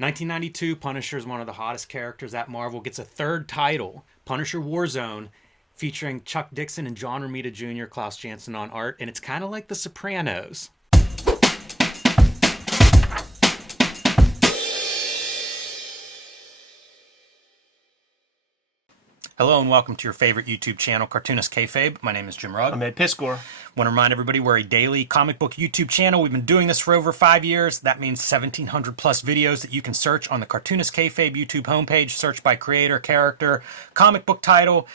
1992, Punisher is one of the hottest characters at Marvel. Gets a third title, Punisher Warzone, featuring Chuck Dixon and John Romita Jr., Klaus Janson on art. And it's kind of like The Sopranos. Hello and welcome to your favorite YouTube channel, Cartoonist Kayfabe. My name is Jim Rugg. I'm Ed Piscor. Want to remind everybody we're a daily comic book YouTube channel. We've been doing this for over 5 years. That means 1,700 plus videos that you can search on the Cartoonist Kayfabe YouTube homepage. Search by creator, character, comic book title.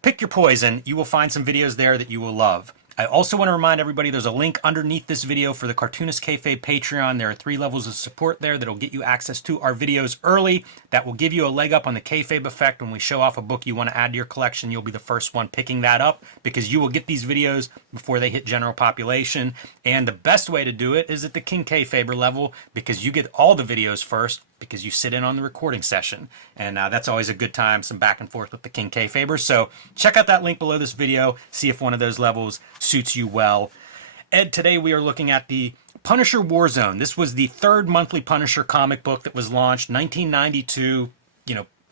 Pick your poison. You will find some videos there that you will love. I also want to remind everybody there's a link underneath this video for the Cartoonist Kayfabe Patreon. There are 3 levels of support there that'll get you access to our videos early. That will give you a leg up on the Kayfabe effect. When we show off a book you want to add to your collection, you'll be the first one picking that up because you will get these videos before they hit general population. And the best way to do it is at the King Kayfaber level because you get all the videos first because you sit in on the recording session. And that's always a good time, some back and forth with the King Kayfaber. So check out that link below this video, see if one of those levels suits you well. Ed, today we are looking at the Punisher Warzone. This was the 3rd monthly Punisher comic book that was launched 1992,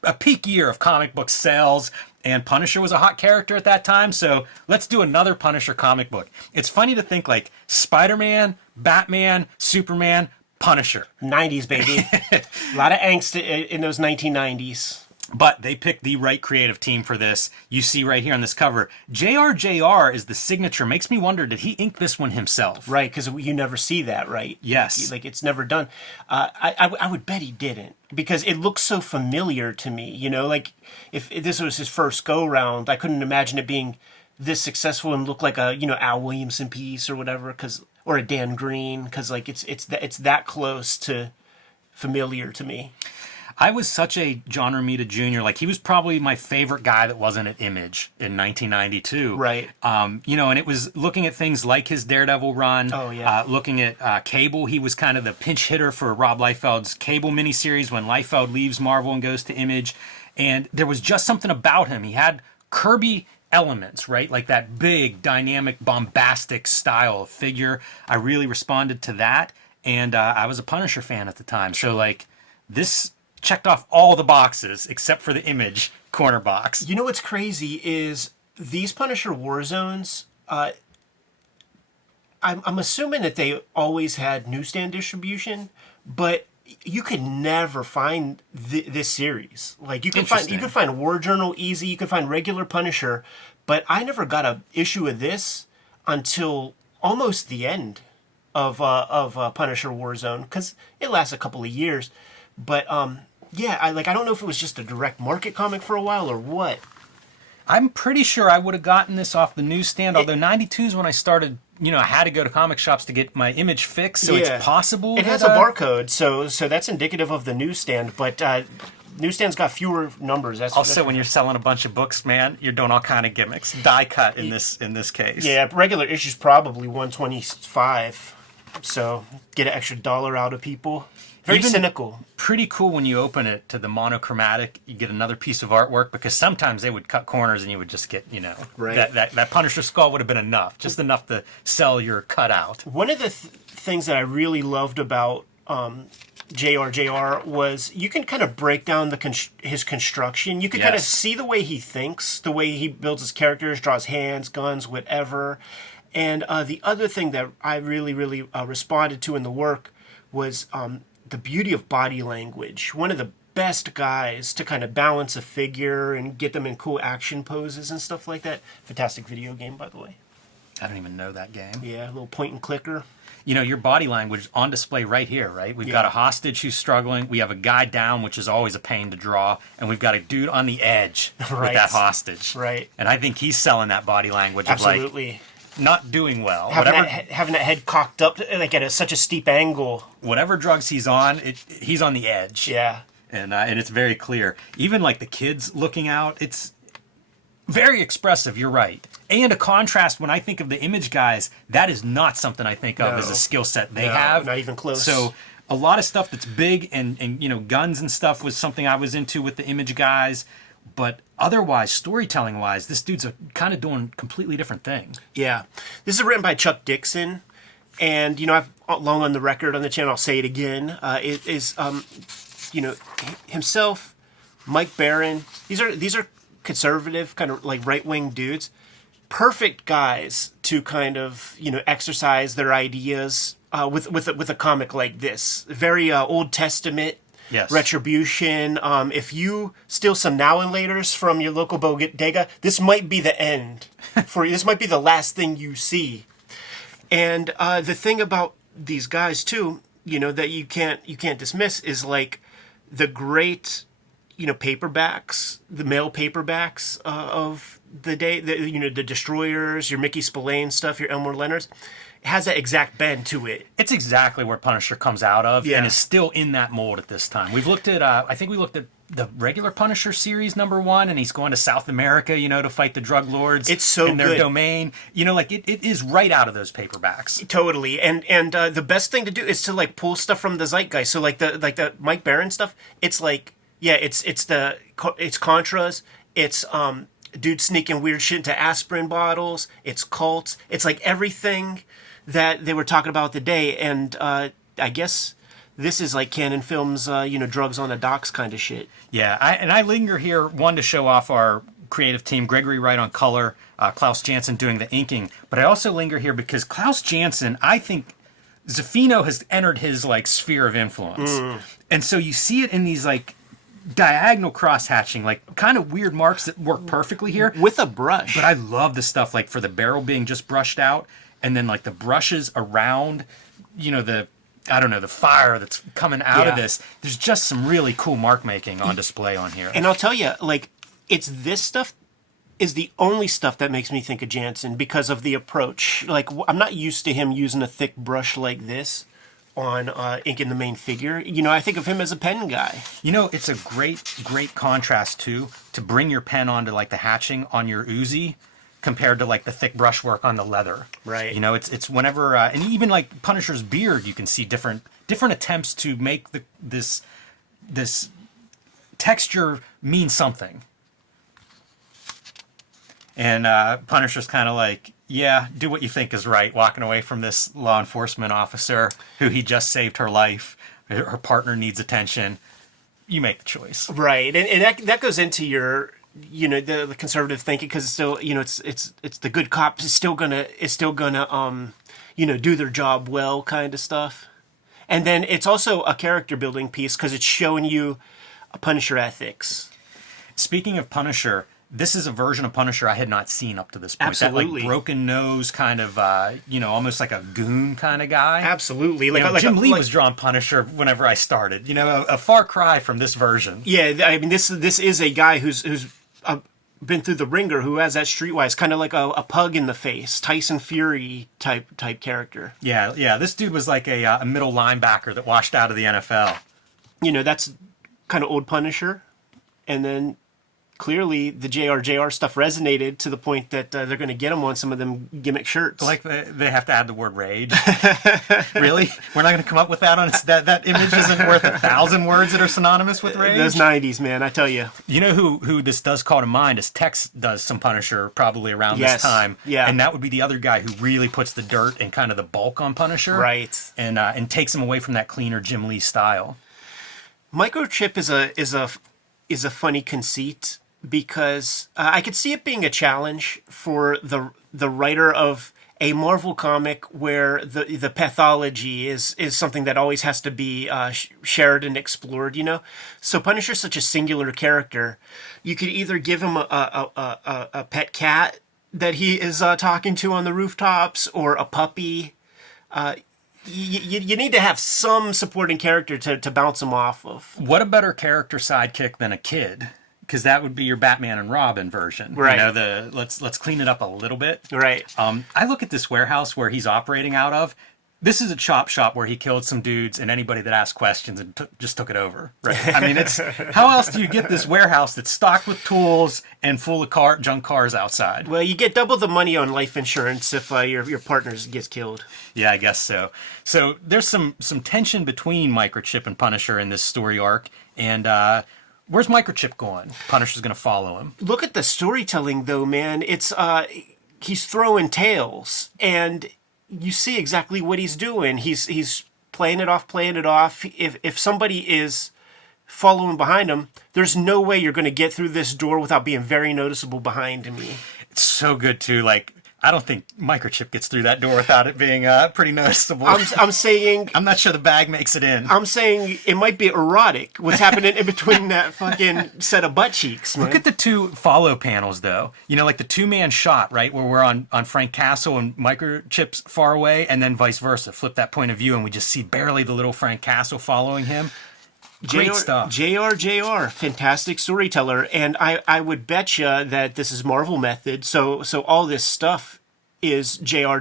a peak year of comic book sales, and Punisher was a hot character at that time, so let's do another Punisher comic book. It's funny to think like Spider-Man, Batman, Superman, Punisher. 90s, baby. A lot of angst in those 1990s. But they picked the right creative team for this. You see right here on this cover, JR is the signature. Makes me wonder, did he ink this one himself? Right, because you never see that, right? Yes. Like, it's never done. I would bet he didn't, because it looks so familiar to me. Like, if this was his first go-round, I couldn't imagine it being this successful and look like a, Al Williamson piece or whatever, or a Dan Green, because, like, it's that close to familiar to me. I was such a John Romita Jr. Like, he was probably my favorite guy that wasn't at Image in 1992. Right. And it was looking at things like his Daredevil run. Oh, yeah. Looking at Cable. He was kind of the pinch hitter for Rob Liefeld's Cable miniseries when Liefeld leaves Marvel and goes to Image. And there was just something about him. He had Kirby elements, right? Like that big, dynamic, bombastic style of figure. I really responded to that. And I was a Punisher fan at the time. So, like, this checked off all the boxes except for the Image corner box. You know what's crazy is these Punisher Warzones, I'm assuming that they always had newsstand distribution, but you could never find this series. Like, you can find War Journal easy, you can find regular Punisher, but I never got a issue of this until almost the end of Punisher Warzone, because it lasts a couple of years. But I don't know if it was just a direct market comic for a while or what. I'm pretty sure I would have gotten this off the newsstand, although 92 is when I started, I had to go to comic shops to get my Image fix, so it's possible. It has a barcode, so that's indicative of the newsstand, but newsstand's got fewer numbers. Also, when you're selling a bunch of books, man, you're doing all kind of gimmicks. Die cut in this case. Yeah, regular issue's probably $125, so get an extra $1 out of people. Very cynical. Pretty cool when you open it to the monochromatic. You get another piece of artwork because sometimes they would cut corners and you would just get, right. that Punisher skull would have been enough, just enough to sell your cutout. One of the things that I really loved about JR was you can kind of break down his construction. You can kind of see the way he thinks, the way he builds his characters, draws hands, guns, whatever. And the other thing that I really, really responded to in the work was the beauty of body language. One of the best guys to kind of balance a figure and get them in cool action poses and stuff like that. Fantastic video game, by the way. I don't even know that game. Yeah, a little point and clicker. Your body language on display right here, right? We've got a hostage who's struggling. We have a guy down, which is always a pain to draw. And we've got a dude on the edge with that hostage. Right. And I think he's selling that body language. Absolutely. Of like, not doing well. Having that head cocked up like at such a steep angle. Whatever drugs he's on, he's on the edge. Yeah. And it's very clear. Even like the kids looking out, it's very expressive, you're right. And a contrast, when I think of the Image guys, that is not something I think of as a skill set they have. Not even close. So a lot of stuff that's big and guns and stuff was something I was into with the Image guys. But otherwise, storytelling-wise, this dude's kind of doing a completely different thing. Yeah. This is written by Chuck Dixon. And, I've long on the record on the channel, I'll say it again. It is himself, Mike Baron. These are conservative, kind of like right-wing dudes. Perfect guys to kind of exercise their ideas with a comic like this. Very Old Testament. Yes. Retribution. If you steal some now and laters from your local bodega, this might be the end for you. This might be the last thing you see. And the thing about these guys too, that you can't dismiss is like the great, paperbacks, the male paperbacks of the day. The Destroyers, your Mickey Spillane stuff, your Elmore Leonards. Has that exact bend to it. It's exactly where Punisher comes out of, Yeah. and is still in that mold at this time. We've looked at, I think we looked at the regular Punisher series #1, and he's going to South America, to fight the drug lords. It's so in their good. domain. It is right out of those paperbacks. Totally, and the best thing to do is to like pull stuff from the zeitgeist. So like the Mike Baron stuff. It's like it's Contras. It's dudes sneaking weird shit into aspirin bottles. It's cults. It's like everything that they were talking about today, and I guess this is like Canon Films, drugs on the docks kind of shit. Yeah, I linger here, one, to show off our creative team, Gregory Wright on color, Klaus Janson doing the inking, but I also linger here because Klaus Janson, I think Zaffino has entered his like sphere of influence. And so you see it in these like diagonal cross-hatching, like kind of weird marks that work perfectly here. With a brush. But I love the stuff like for the barrel being just brushed out, and then like the brushes around, the fire that's coming out of this. There's just some really cool mark making on display on here. And I'll tell you, like, it's this stuff is the only stuff that makes me think of Jansen because of the approach. Like, I'm not used to him using a thick brush like this on inking the main figure. I think of him as a pen guy. It's a great contrast too, to bring your pen onto like the hatching on your Uzi compared to like the thick brushwork on the leather. Right. It's whenever and even like Punisher's beard, you can see different attempts to make this texture mean something. And Punisher's kind of like, yeah, do what you think is right, walking away from this law enforcement officer who he just saved her life. Her partner needs attention. You make the choice. Right. And that goes into your the conservative thinking, because it's still it's the good cops is still gonna do their job well kind of stuff. And then it's also a character building piece because it's showing you a Punisher ethics. Speaking of Punisher, this is a version of Punisher I had not seen up to this point. Absolutely. That like broken nose kind of almost like a goon kind of guy. Absolutely. Jim Lee was drawing Punisher whenever I started. A far cry from this version. Yeah, I mean this is a guy who's been through the ringer, who has that streetwise kind of like a pug in the face, Tyson Fury type character. Yeah. This dude was like a middle linebacker that washed out of the NFL. That's kind of old Punisher, and then clearly the JR stuff resonated to the point that they're going to get him on some of them gimmick shirts. Like they have to add the word rage. Really? We're not going to come up with that on that image isn't worth 1,000 words that are synonymous with rage? Those 90s, man, I tell you. You know who this does call to mind is Tex does some Punisher probably around this time. Yeah. And that would be the other guy who really puts the dirt and kind of the bulk on Punisher. Right. And takes him away from that cleaner Jim Lee style. Microchip is a funny conceit, because I could see it being a challenge for the writer of a Marvel comic where the pathology is something that always has to be shared and explored, So Punisher's such a singular character. You could either give him a pet cat that he is talking to on the rooftops, or a puppy. You need to have some supporting character to bounce him off of. What a better character sidekick than a kid? Because that would be your Batman and Robin version. Right. Let's clean it up a little bit. Right. I look at this warehouse where he's operating out of. This is a chop shop where he killed some dudes and anybody that asked questions and just took it over. Right. I mean, it's how else do you get this warehouse that's stocked with tools and full of junk cars outside? Well, you get double the money on life insurance if your partner gets killed. Yeah, I guess so. So there's some tension between Microchip and Punisher in this story arc, and where's Microchip going? Punisher's going to follow him. Look at the storytelling, though, man. It's he's throwing tails, and you see exactly what he's doing. He's playing it off. If somebody is following behind him. There's no way you're going to get through this door without being very noticeable behind me. It's so good too. Like, I don't think Microchip gets through that door without it being pretty noticeable. I'm saying... I'm not sure the bag makes it in. I'm saying it might be erotic, what's happening in between that fucking set of butt cheeks, man. Look at the two follow panels, though. You know, like the two-man shot, right, where we're on Frank Castle and Microchip's far away, and then vice versa. Flip that point of view, and we just see barely the little Frank Castle following him. Great stuff. JR, fantastic storyteller. And I would bet you that this is Marvel method. So all this stuff is JR.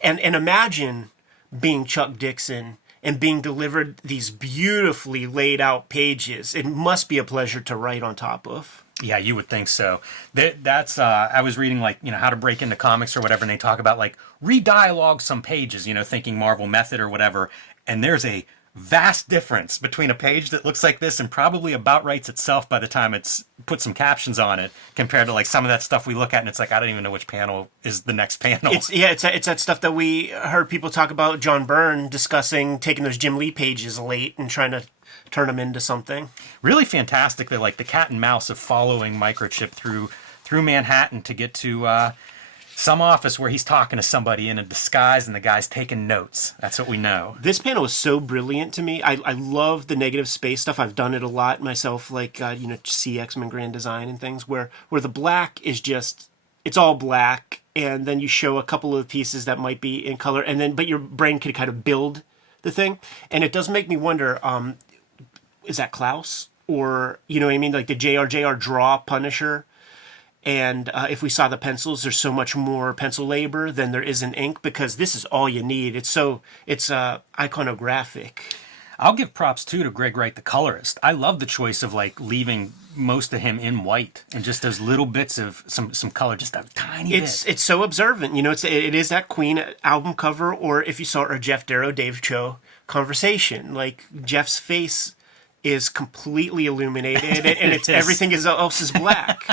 And imagine being Chuck Dixon and being delivered these beautifully laid out pages. It must be a pleasure to write on top of. Yeah, you would think so. That's I was reading, like, you know, how to break into comics or whatever, and they talk about, like, re-dialogue some pages, you know, thinking Marvel method or whatever. And there's a vast difference between a page that looks like this and probably about writes itself by the time it's put some captions on it, compared to like some of that stuff we look at and it's like, I don't even know which panel is the next panel. It's that stuff that we heard people talk about, John Byrne discussing taking those Jim Lee pages late and trying to turn them into something. Really fantastic. They're like the cat and mouse of following Microchip through Manhattan to get to some office where he's talking to somebody in a disguise and the guy's taking notes. That's what we know. This panel is so brilliant to me. I love the negative space stuff. I've done it a lot myself, like, you know, see X-Men Grand Design and things where the black is just, it's all black, and then you show a couple of pieces that might be in color, and then, but your brain can kind of build the thing. And it does make me wonder, is that Klaus? Or, you know what I mean? Like, did JR draw Punisher? And if we saw the pencils, there's so much more pencil labor than there is in ink, because this is all you need. It's iconographic. I'll give props too to Greg Wright, the colorist. I love the choice of like leaving most of him in white and just those little bits of some color, just a tiny bit. It's so observant, you know. It is that Queen album cover, or if you saw a Jeff Darrow, Dave Cho conversation, like Jeff's face is completely illuminated, and it's everything else is black.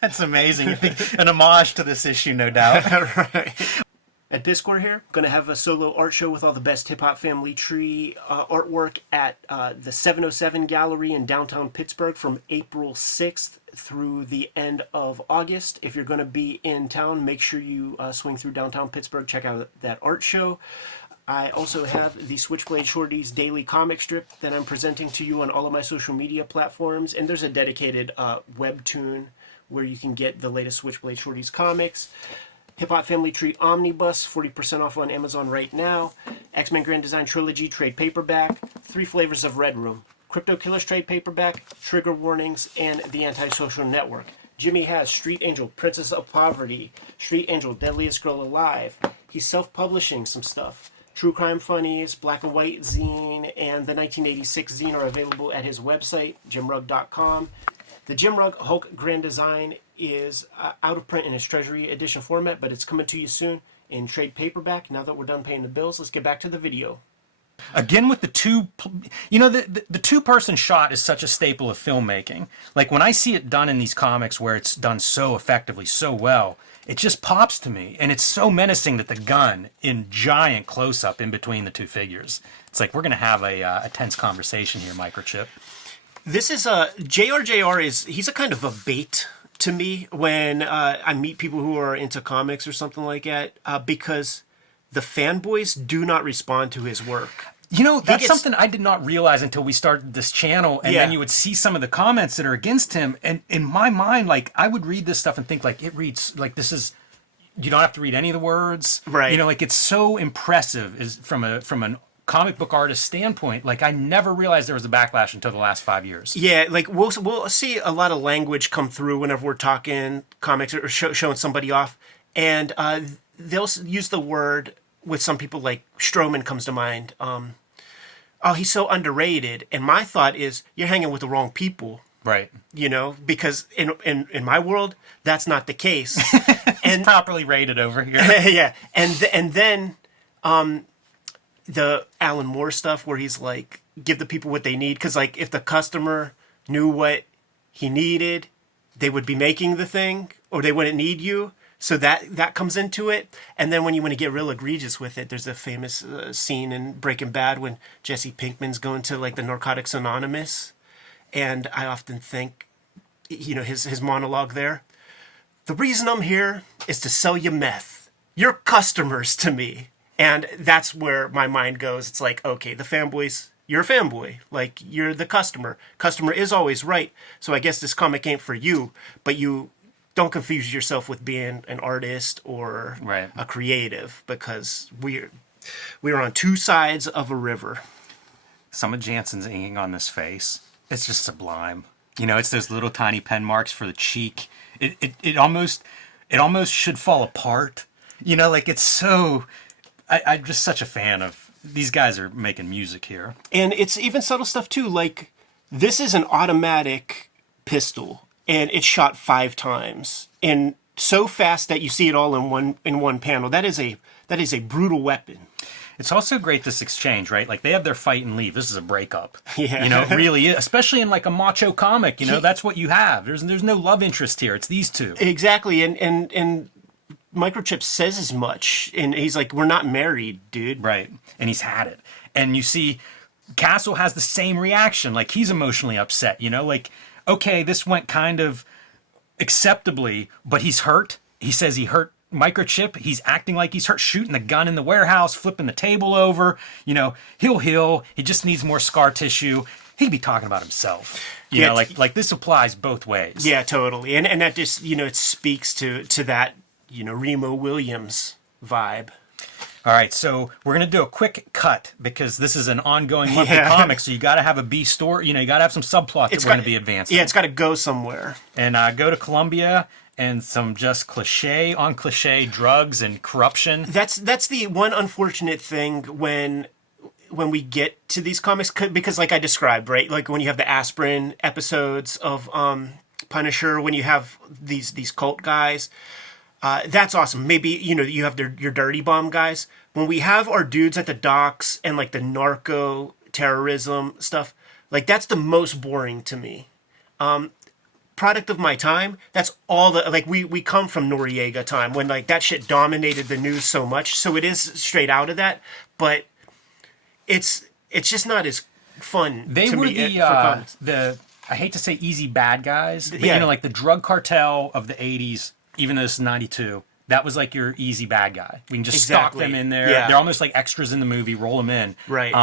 That's amazing. An homage to this issue, no doubt. Right. At Biscore here, going to have a solo art show with all the best Hip Hop Family Tree artwork at the 707 Gallery in downtown Pittsburgh from April 6th through the end of August. If you're going to be in town, make sure you swing through downtown Pittsburgh, check out that art show. I also have the Switchblade Shorties daily comic strip that I'm presenting to you on all of my social media platforms, and there's a dedicated webtoon where you can get the latest Switchblade Shorties comics. Hip Hop Family Tree Omnibus, 40% off on Amazon right now. X-Men Grand Design Trilogy trade paperback. 3 flavors of Red Room. Crypto Killers trade paperback. Trigger Warnings, and The Antisocial Network. Jimmy has Street Angel, Princess of Poverty. Street Angel, Deadliest Girl Alive. He's self-publishing some stuff. True Crime Funnies, Black and White Zine, and the 1986 zine are available at his website, jimrugg.com. The Jim Rugg Hulk Grand Design is out of print in its Treasury Edition format, but it's coming to you soon in trade paperback. Now that we're done paying the bills, let's get back to the video. Again with the two, you know, the two-person shot is such a staple of filmmaking. Like when I see it done in these comics where it's done so effectively, so well, it just pops to me. And it's so menacing that the gun in giant close-up in between the two figures. It's like we're going to have a tense conversation here, Microchip. This is JR he's a kind of a bait to me when I meet people who are into comics or something like that, because the fanboys do not respond to his work. You know, that's something I did not realize until we started this channel, and then you would see some of the comments that are against him, and in my mind, like, I would read this stuff and think, like, it reads, like, this is, you don't have to read any of the words. Right. You know, like, it's so impressive is from an comic book artist standpoint. Like, I never realized there was a backlash until the last 5 years. Yeah, like, we'll see a lot of language come through whenever we're talking comics or showing somebody off, and they'll use the word, with some people, like Strowman comes to mind, oh, he's so underrated. And my thought is, you're hanging with the wrong people. Right. You know, because in my world, that's not the case. And properly rated over here. Yeah. And then the Alan Moore stuff where he's like, give the people what they need. Because, like, if the customer knew what he needed, they would be making the thing, or they wouldn't need you. So that comes into it. And then when you want to get real egregious with it, there's a famous scene in Breaking Bad when Jesse Pinkman's going to, like, the Narcotics Anonymous And I often think, his monologue there, the reason I'm here is to sell you meth. You're customers to me. And that's where my mind goes. It's like, okay, the fanboys, you're a fanboy. Like, you're the customer. Customer is always right. So I guess this comic ain't for you, but you don't confuse yourself with being an artist or a creative, because we're on two sides of a river. Some of Jansen's inking on this face, it's just sublime. It's those little tiny pen marks for the cheek. It almost should fall apart. It's so... I'm just such a fan of... These guys are making music here. And it's even subtle stuff, too. Like, this is an automatic pistol, and it's shot 5 times. And so fast that you see it all in one panel. That is a brutal weapon. It's also great, this exchange, right? Like, they have their fight and leave. This is a breakup. Yeah. It really is. Especially in, like, a macho comic, that's what you have. There's no love interest here. It's these two. Exactly. And Microchip says as much. And he's like, we're not married, dude. Right. And he's had it. And you see, Castle has the same reaction. Like, he's emotionally upset, Like, okay, this went kind of acceptably, but he's hurt. He says he hurt Microchip. He's acting like he's hurt, shooting the gun in the warehouse, flipping the table over. He'll heal. He just needs more scar tissue. He'd be talking about himself. Like this applies both ways. Yeah, totally. And that just, it speaks to that, Remo Williams vibe. All right, so we're going to do a quick cut because this is an ongoing monthly comic, so you got to have a B story. You got to have some subplot that we're going to be advancing. Yeah, it's got to go somewhere. And go to Colombia and some just cliche on cliche drugs and corruption. That's the one unfortunate thing when we get to these comics, because like I described, right? Like when you have the aspirin episodes of Punisher, when you have these cult guys, that's awesome. Maybe, you have your dirty bomb guys. When we have our dudes at the docks and like the narco terrorism stuff, like that's the most boring to me. Product of my time, that's all the, like we come from Noriega time when like that shit dominated the news so much. So it is straight out of that, but it's just not as fun. They were the I hate to say easy bad guys, but like the drug cartel of the 80s, even though this is 92, that was like your easy bad guy. We can just stock them in there. Yeah. They're almost like extras in the movie, roll them in. Right.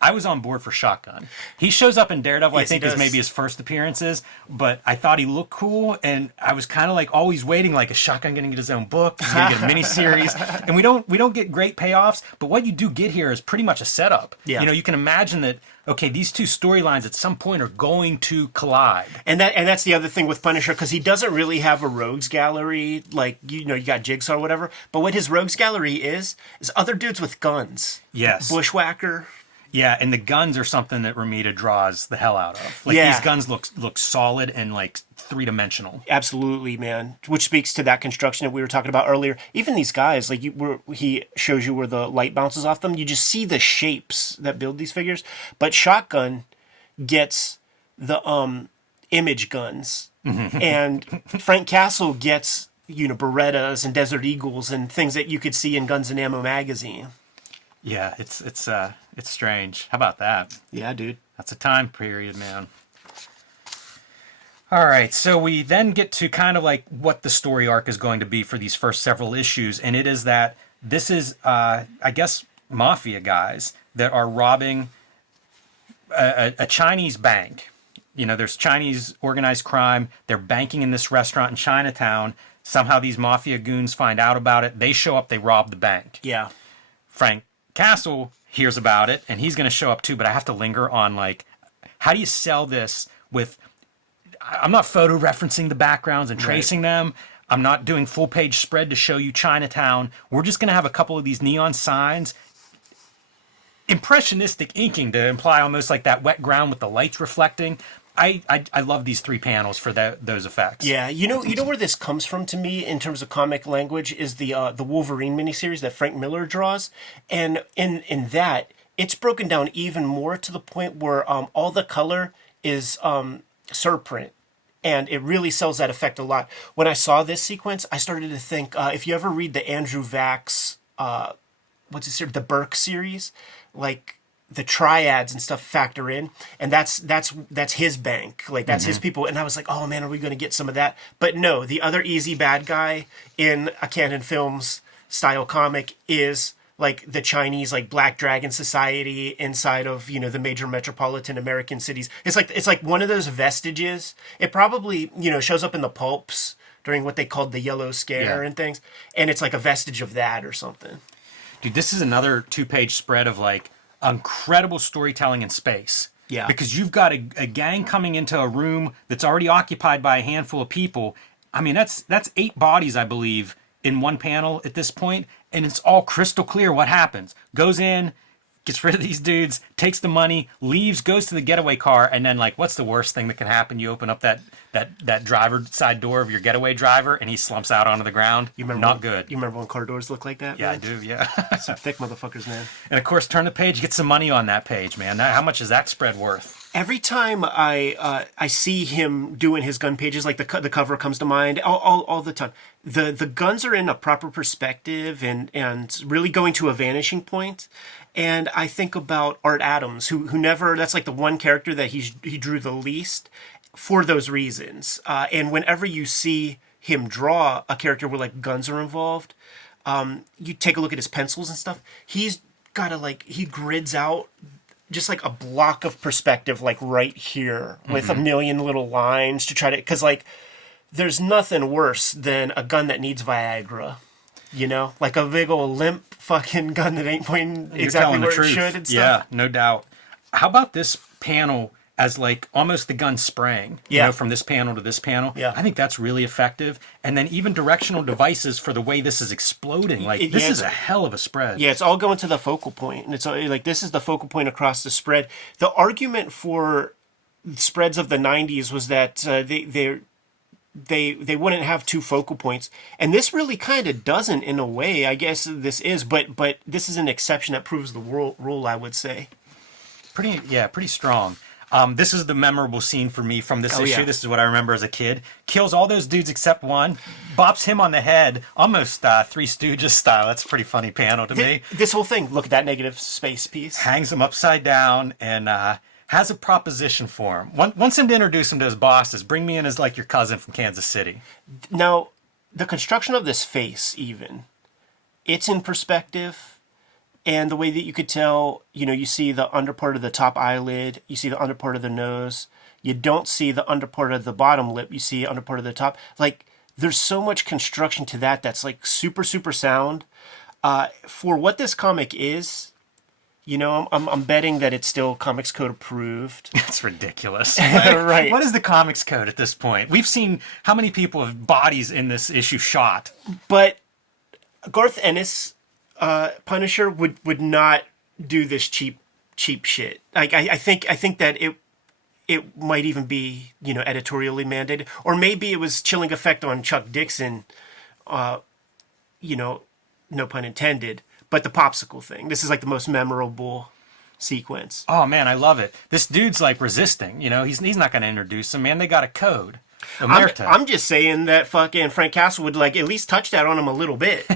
I was on board for Shotgun. He shows up in Daredevil, I think is maybe his first appearances, but I thought he looked cool, and I was kind of like always waiting, like, is Shotgun going to get his own book? He's going to get a miniseries? And we don't get great payoffs, but what you do get here is pretty much a setup. Yeah. You can imagine that, okay, these two storylines at some point are going to collide. And that's the other thing with Punisher, because he doesn't really have a rogues gallery, like, you got Jigsaw or whatever, but what his rogues gallery is other dudes with guns. Yes. Bushwhacker. Yeah, and the guns are something that Romita draws the hell out of. Like, these guns look solid and, like, three-dimensional. Absolutely, man. Which speaks to that construction that we were talking about earlier. Even these guys, like, he shows you where the light bounces off them. You just see the shapes that build these figures. But Shotgun gets the image guns. And Frank Castle gets, Berettas and Desert Eagles and things that you could see in Guns and Ammo magazine. Yeah, it's strange. How about that? Yeah, dude. That's a time period, man. All right, so we then get to kind of like what the story arc is going to be for these first several issues, and it is that this is, I guess, mafia guys that are robbing a Chinese bank. There's Chinese organized crime. They're banking in this restaurant in Chinatown. Somehow these mafia goons find out about it. They show up. They rob the bank. Yeah. Frank Castle hears about it, and he's going to show up too, but I have to linger on, like, how do you sell this with... I'm not photo referencing the backgrounds and tracing them. I'm not doing full page spread to show you Chinatown. We're just going to have a couple of these neon signs. Impressionistic inking to imply almost like that wet ground with the lights reflecting. I love these 3 panels for those effects. Yeah, you know where this comes from to me in terms of comic language is the Wolverine miniseries that Frank Miller draws, and in that it's broken down even more to the point where all the color is surprint, and it really sells that effect a lot. When I saw this sequence, I started to think if you ever read the Andrew Vax the Burke series, like the triads and stuff factor in, and that's his bank, like that's his people. And I was like, oh man, are we going to get some of that? But no, the other easy bad guy in a Canon Films style comic is like the Chinese, like Black Dragon Society inside of, you know, the major metropolitan American cities. It's like one of those vestiges. It probably, you know, shows up in the pulps during what they called the Yellow Scare and things, and it's like a vestige of that or something. Dude, this is another 2-page spread of like incredible storytelling in space. Yeah. Because you've got a gang coming into a room that's already occupied by a handful of people. I mean, that's 8 bodies, I believe, in one panel at this point, and it's all crystal clear what happens. Goes in, gets rid of these dudes, takes the money, leaves, goes to the getaway car, and then, like, what's the worst thing that can happen? You open up that driver side door of your getaway driver, and he slumps out onto the ground. You remember Not good. You remember when car doors look like that? Yeah, man? I do, yeah. Some thick motherfuckers, man. And, of course, turn the page, get some money on that page, man. How much is that spread worth? Every time I see him doing his gun pages, like the cover comes to mind all the time. The guns are in a proper perspective and really going to a vanishing point. And I think about Art Adams, who never, that's like the one character that he drew the least for those reasons. And whenever you see him draw a character where like guns are involved, you take a look at his pencils and stuff. He's got to he grids out just like a block of perspective, like right here with a million little lines to try to, because like there's nothing worse than a gun that needs Viagra, you know, like a big old limp fucking gun that ain't pointing exactly where it should and stuff. Yeah, no doubt. How about this panel as like almost the gun spraying, you know, from this panel to this panel? Yeah. I think that's really effective. And then even directional devices for the way this is exploding. Like this is a hell of a spread. Yeah, it's all going to the focal point. And it's like, this is the focal point across the spread. The argument for spreads of the 90s was that they wouldn't have 2 focal points. And this really kind of doesn't in a way. I guess this is, but this is an exception that proves the rule, I would say. Pretty strong. This is the memorable scene for me from this issue. Yeah. This is what I remember as a kid. Kills all those dudes except one. Bops him on the head. Almost Three Stooges style. That's a pretty funny panel to me. This whole thing, look at that negative space piece. Hangs him upside down and has a proposition for him. Wants him to introduce him to his bosses. Bring me in as like your cousin from Kansas City. Now, the construction of this face even, it's in perspective. And the way that you could tell, you know, you see the under part of the top eyelid, you see the under part of the nose, you don't see the under part of the bottom lip, you see under part of the top. Like, there's so much construction to that that's like super, super sound. For what this comic is, you know, I'm betting that it's still Comics Code approved. That's ridiculous. Right. What is the Comics Code at this point? We've seen how many people have bodies in this issue shot. But Garth Ennis, Punisher would not do this cheap shit. Like I think that it might even be, you know, editorially mandated, or maybe it was chilling effect on Chuck Dixon. You know, no pun intended. But the popsicle thing. This is like the most memorable sequence. Oh man, I love it. This dude's like resisting. You know, he's not going to introduce him. Man, they got a code. I'm just saying that fucking Frank Castle would like at least touch that on him a little bit.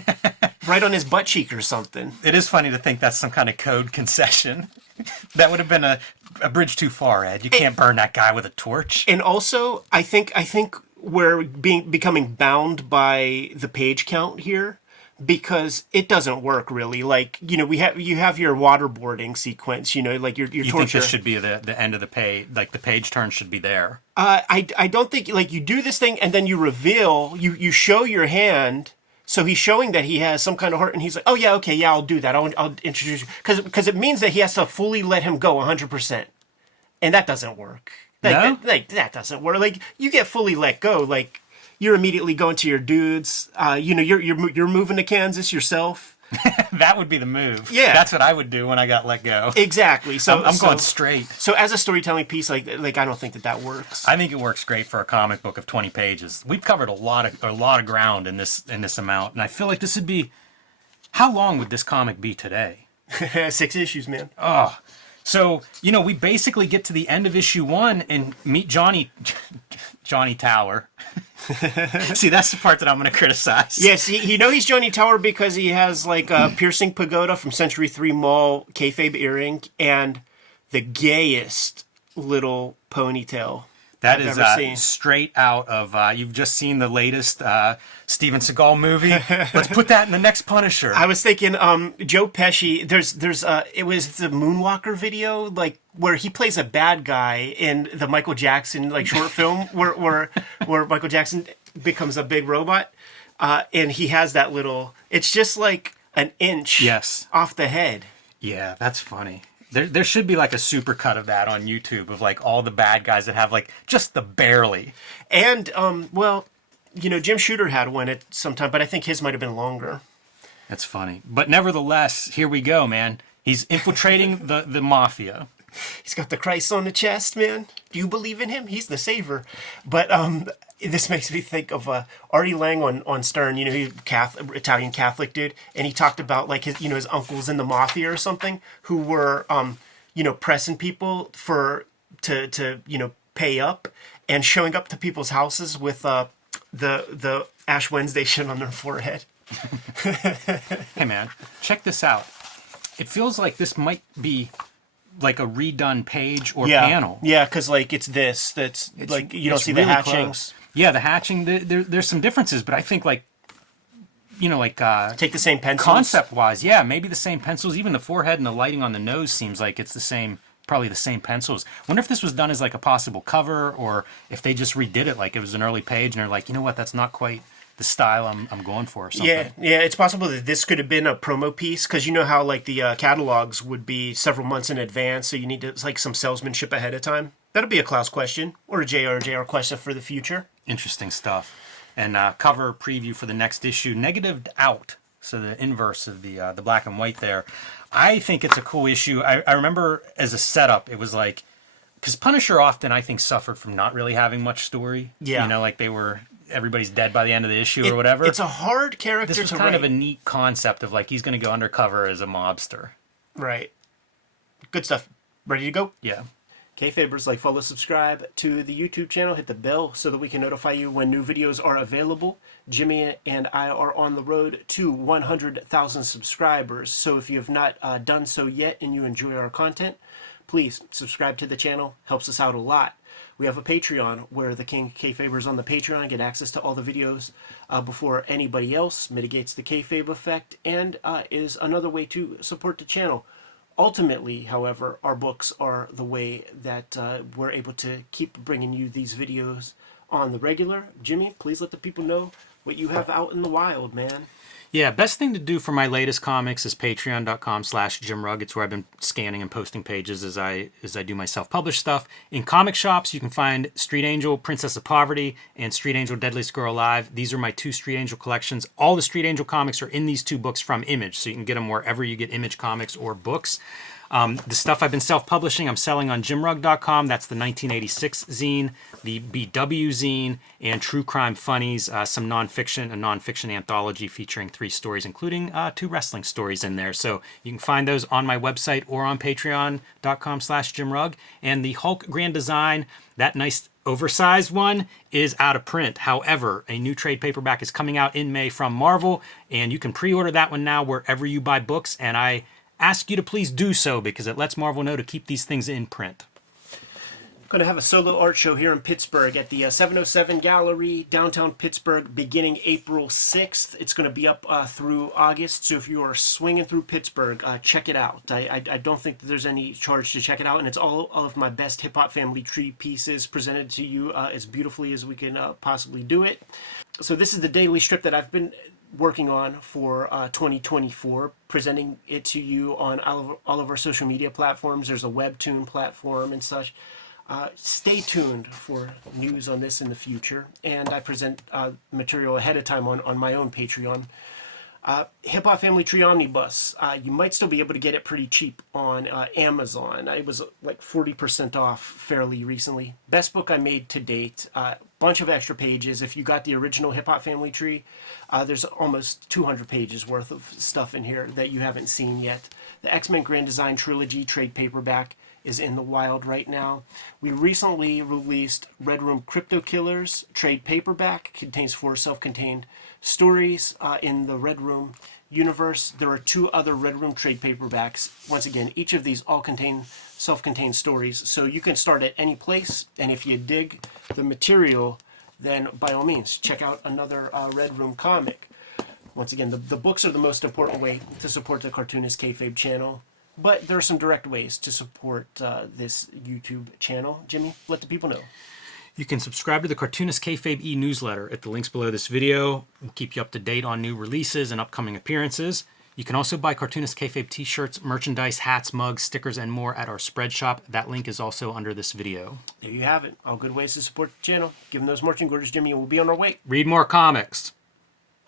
Right on his butt cheek or something. It is funny to think that's some kind of code concession. That would have been a bridge too far, Ed. You can't burn that guy with a torch. And also, I think we're becoming bound by the page count here, because it doesn't work really. Like, you know, you have your waterboarding sequence, you know, like your you torture. Think this should be the end of the page, like the page turn should be there? I don't think, like, you do this thing and then you reveal, you show your hand. So he's showing that he has some kind of heart, and he's like, oh yeah, okay, yeah, I'll do that. I'll introduce you. Because it means that he has to fully let him go 100%. And that doesn't work. No? That doesn't work. Like, you get fully let go, like, you're immediately going to your dudes. You know, you're moving to Kansas yourself. That would be the move. Yeah, that's what I would do when I got let go. Exactly. So I'm going straight. So as a storytelling piece, like I don't think that works. I think it works great for a comic book of 20 pages. We've covered a lot of ground in this amount, and I feel like this would be. How long would this comic be today? 6 issues, man. Oh. So, you know, we basically get to the end of issue 1 and meet Johnny Tower. See, that's the part that I'm going to criticize. Yes, you know he's Johnny Tower because he has like a piercing pagoda from Century 3 Mall kayfabe earring and the gayest little ponytail That I've is ever seen. straight out of, you've just seen the latest Steven Seagal movie. Let's put that in the next Punisher. I was thinking, Joe Pesci. It was the Moonwalker video, like where he plays a bad guy in the Michael Jackson like short film, where Michael Jackson becomes a big robot, and he has that little. It's just like an inch, Yes, off the head. Yeah, that's funny. There should be like a super cut of that on YouTube of like all the bad guys that have like just the barely. And well, you know, Jim Shooter had one at some time, but I think his might have been longer. That's funny. But nevertheless, here we go, man. He's infiltrating the mafia. He's got the Christ on the chest, man. Do you believe in him? He's the savior. But this makes me think of Artie Lang on Stern. You know, he's Italian Catholic dude, and he talked about like his uncles in the mafia or something who were pressing people to pay up and showing up to people's houses with the Ash Wednesday shit on their forehead. Hey man, check this out. It feels like this might be like a redone page or panel. Yeah, because like it's like you don't see really the hatchings. Close. Yeah, the hatching. There's some differences, but I think like take the same pencils. Concept wise, yeah, maybe the same pencils. Even the forehead and the lighting on the nose seems like it's the same. Probably the same pencils. Wonder if this was done as like a possible cover, or if they just redid it like it was an early page, and they're like, you know what, that's not quite the style I'm going for. Or something. Yeah, it's possible that this could have been a promo piece because you know how like the catalogs would be several months in advance, so you need to like some salesmanship ahead of time. That'll be a Klaus question or a JR question for the future. Interesting stuff. And cover preview for the next issue, negatived out, so the inverse of the black and white there. I think it's a cool issue. I remember as a setup, it was like because Punisher often I think suffered from not really having much story. Yeah, like everybody's dead by the end of the issue or whatever. It's a hard character to write. This was kind of a neat concept of like he's going to go undercover as a mobster. Right. Good stuff. Ready to go? Yeah. Kayfabers, like, follow, subscribe to the YouTube channel, hit the bell so that we can notify you when new videos are available. Jimmy and I are on the road to 100,000 subscribers, so if you have not done so yet and you enjoy our content, please subscribe to the channel. Helps us out a lot. We have a Patreon where the King Kayfabers on the Patreon get access to all the videos before anybody else, mitigates the kayfabe effect, and is another way to support the channel. Ultimately, however, our books are the way that we're able to keep bringing you these videos on the regular. Jimmy, please let the people know what you have out in the wild, man. Yeah, best thing to do for my latest comics is patreon.com/JimRugg. It's where I've been scanning and posting pages as I do my self-published stuff. In comic shops, you can find Street Angel, Princess of Poverty, and Street Angel, Deadliest Girl Alive. These are my two Street Angel collections. All the Street Angel comics are in these two books from Image, so you can get them wherever you get Image comics or books. The stuff I've been self-publishing, I'm selling on JimRugg.com. That's the 1986 zine, the BW zine, and True Crime Funnies, some nonfiction, a nonfiction anthology featuring 3 stories, including 2 wrestling stories in there. So you can find those on my website or on patreon.com/JimRugg. And the Hulk Grand Design, that nice oversized one, is out of print. However, a new trade paperback is coming out in May from Marvel, and you can pre-order that one now wherever you buy books, and I ask you to please do so because it lets Marvel know to keep these things in print. I'm going to have a solo art show here in Pittsburgh at the 707 Gallery, downtown Pittsburgh, beginning April 6th. It's going to be up through August, so if you are swinging through Pittsburgh, check it out. I don't think that there's any charge to check it out, and it's all of my best Hip Hop Family Tree pieces presented to you as beautifully as we can possibly do it. So this is the daily strip that I've been working on for 2024, presenting it to you on all of our social media platforms. There's a Webtoon platform and such. Stay tuned for news on this in the future, and I present material ahead of time on my own Patreon. Hip Hop Family Tree Omnibus. You might still be able to get it pretty cheap on Amazon. It was like 40% off fairly recently. Best book I made to date. Bunch of extra pages. If you got the original Hip Hop Family Tree, there's almost 200 pages worth of stuff in here that you haven't seen yet. The X-Men Grand Design Trilogy trade paperback is in the wild right now. We recently released Red Room Crypto Killers trade paperback. Contains 4 self-contained stories in the Red Room universe. There are 2 other Red Room trade paperbacks. Once again, each of these all contain self-contained stories, so you can start at any place, and if you dig the material, then by all means, check out another Red Room comic. Once again, the books are the most important way to support the Cartoonist Kayfabe channel, but there are some direct ways to support this YouTube channel. Jimmy, let the people know. You can subscribe to the Cartoonist Kayfabe e-newsletter at the links below this video. We'll keep you up to date on new releases and upcoming appearances. You can also buy Cartoonist Kayfabe t-shirts, merchandise, hats, mugs, stickers, and more at our spread shop. That link is also under this video. There you have it. All good ways to support the channel. Give them those marching orders, Jimmy, and we'll be on our way. Read more comics.